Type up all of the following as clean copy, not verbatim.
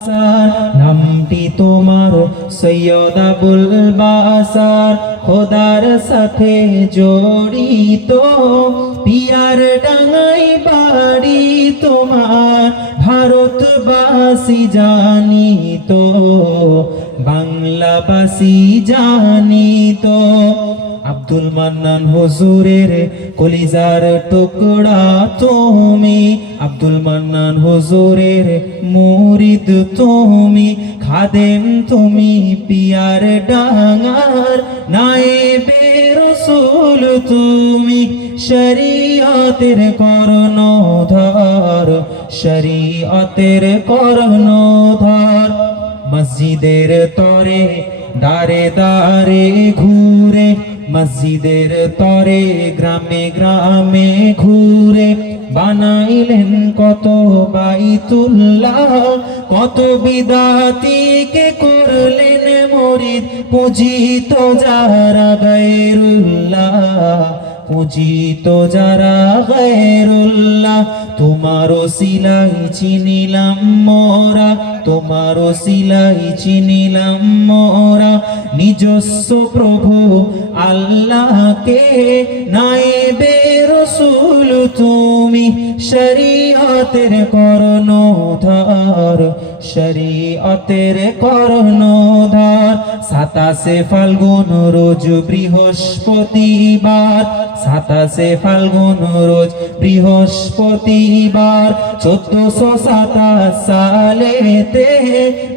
নামটি তোমার সৈয়দ আবুল বাসার, খোদার সাথে জড়িত। পিয়ার ডাঙাই বাড়ি তোমার, ভারতবাসী জানিত, বাংলাবাসী জানিত। আব্দুল মান্নান হুজুরের কলিজার টুকরা তুমি, আব্দুল মান্নান হুজুরের মুরিদ তুমি, খাদেম তুমি পিয়ার ডাঙার, নায়েবে রাসূল তুমি, শরীয়তের কর্ণধার, শরীয়তের কর্ণধার। মসজিদের তরে দারে দারে ঘুরে, মসজিদের তরে গ্রামে গ্রামে ঘুরে, বানাইলেন কত বাইতুল্লাহ, কত বিদাতিকে করলেন মুরিদ, পূজিত যারা গায়রুল্লাহ, পূজিত যারা গায়রুল্লাহ। তোমার ওসিলাই চিনিলাম মোরা, তোমার ওসিলাই চিনিলাম মোরা, নিজস্ব প্রভু আল্লাহকে, নায়েবে রাসূল তুমি, শরীয়তের কর্ণধার, শরীয়তের কর্ণধার। 27শে ফাল্গুন রোজ বৃহস্পতিবার, 27শে ফাল্গুন রোজ বৃহস্পতিবার, 1427 সালেতে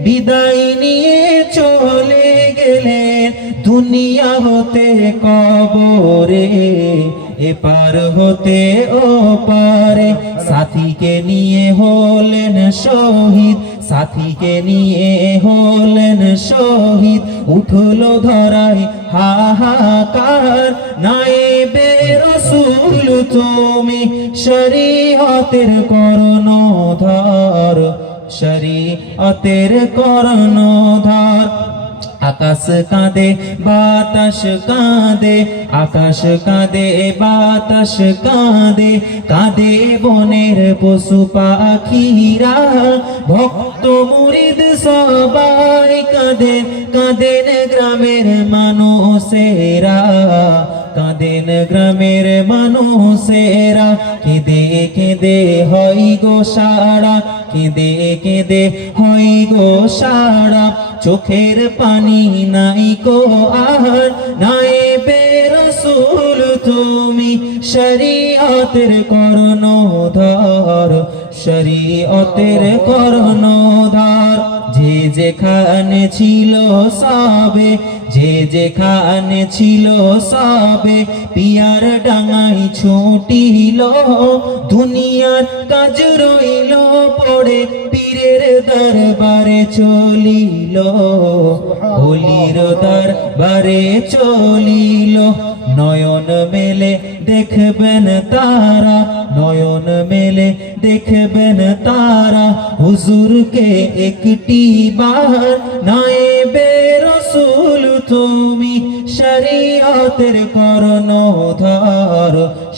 বিদায় নিয়ে চলে গেলেন দুনিয়া হতে কবরে, এপার হতে ওপারে। সাথীকে নিয়ে হলেন শহীদ, সাথীকে নিয়ে হলেন শহীদ, উঠলো ধরায় হাহাকার, নায়েবে রাসূল তুমি, শরীয়তের কর্ণধার, শরীয়তের কর্ণধার। আকাশ কাঁদে বাতাস কাঁদে, আকাশ কাঁদে বাতাস কাঁদে, কাঁদে বনের পশু পাখিরা, ভক্ত মুরিদ সবাই কাঁদেন, কাঁদেন গ্রামের মানুষেরা, কাঁদেন গ্রামের মানুষেরা। কেঁদে কেঁদে হয় গো সারা, কেঁদে কেঁদে হয় গো সারা, চোখের পানি নাই কো আর, নায়েবে রাসূল তুমি, শরীয়তের কর্ণধার, শরীয়তের কর্ণধার। যে যেখানে ছিল সবে, যে যেখানে ছিল সবে, পিয়ার ডাঙাই ছুটিল, দুনিয়ার কাজ রইল পড়ে, পীরের দরবারে চলিল, ওলির দরবারে চলিল। নয়ন মেলে দেখবেন তারা, নয়ন মেলে দেখবেন তারা, হুজুরকে একটি বার, নায়েবে রাসূল তুমি, শরীয়তের কর্ণধার,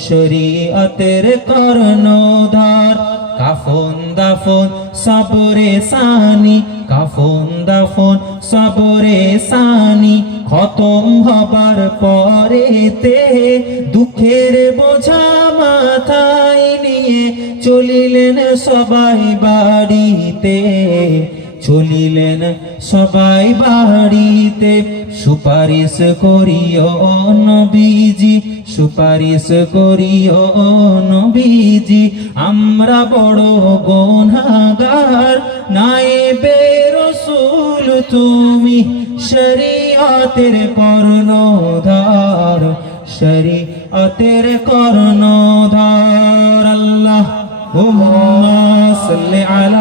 শরীয়তের কর্ণধার। কাফন দাফন সবরে সানি, কাফন দাফন সবরে সানি, খতম হবার পরেতে দুঃখের বোঝা মাথায় নিয়ে চলিলেন সবাই বাড়িতে, চলিলেন সবাই বাড়িতে। সুপারিশ করিও নবীজি, সুপারিশ করিও নবীজি, আমরা বড় গুনাহগার, নায়েবে রাসূল তুমি, শরীয়তের কর্ণধার, শরীয়তের কর্ণধার। আল্লাহুম্মা সাল্লি আলা